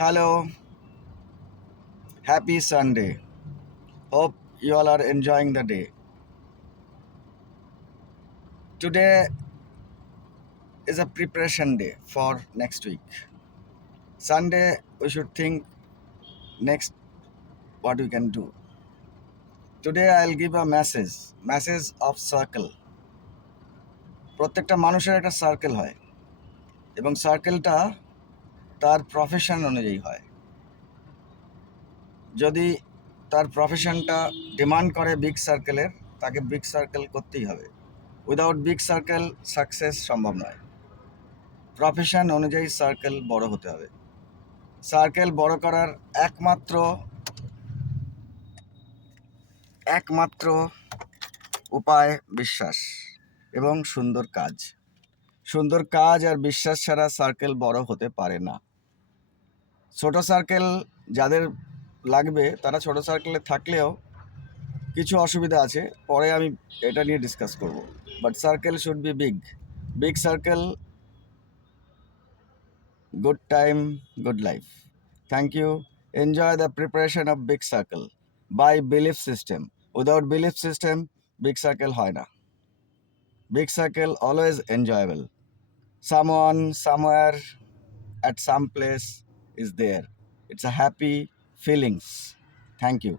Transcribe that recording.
Hello, happy Sunday. Hope you all are enjoying the day. Today is a preparation day for next week. Sunday, we should think next what we can do. Today, I'll give a message of circle. প্রত্যেকটা মানুষের একটা সার্কেল হয় এবং সার্কেলটা তার প্রফেশন অনুযায়ী হয়। যদি তার প্রফেশনটা ডিমান্ড করে বিগ সার্কেলের, তাকে বিগ সার্কেল করতেই হবে। উইদাউট বিগ সার্কেল সাকসেস সম্ভব নয়। প্রফেশন অনুযায়ী সার্কেল বড় হতে হবে। সার্কেল বড় করার একমাত্র উপায় বিশ্বাস এবং সুন্দর কাজ। সুন্দর কাজ আর বিশ্বাস ছাড়া সার্কেল বড় হতে পারে না। ছোট সার্কেল যাদের লাগবে তারা ছোট সার্কেলে থাকলেও কিছু অসুবিধা আছে, পরে আমি এটা নিয়ে ডিসকাস করব। But circle should be big. Big circle, good time, good life. Thank you. Enjoy the preparation of big circle by belief system. Without belief system, big circle hoy na. Big circle always enjoyable. Someone, somewhere, at some place is there. It's a happy feelings. Thank you.